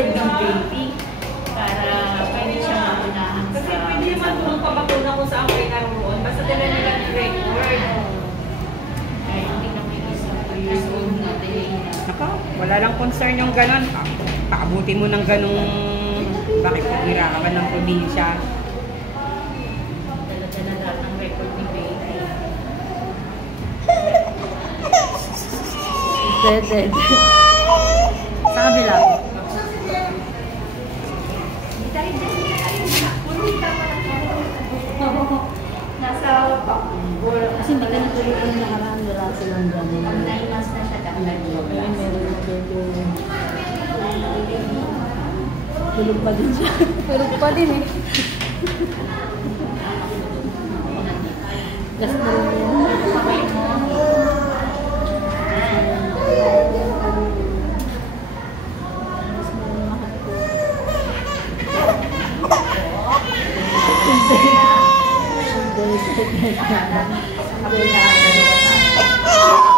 record ng baby para pwede siya maunahan sa... Kasi pwede naman kung pabakuna kung saan kayo naroon. Basta dala nila yung record. Kahit hindi naman isa 2 years old na delay na. Naka, wala lang concern yung ganon. Pakabuti mo ng ganong bakit pag-ira ka ba ng probinsya. Dala-dala lahat ng record ni baby. Dead. Sa kabila. Nasa kasi hindi ka natulog ang nakaraan. Wala silang gano'n. Pag 9 months na siya dapat. Tulog pa din siya. Tulog pa din eh. Gas na rin yan. Kamay mo. Hindi.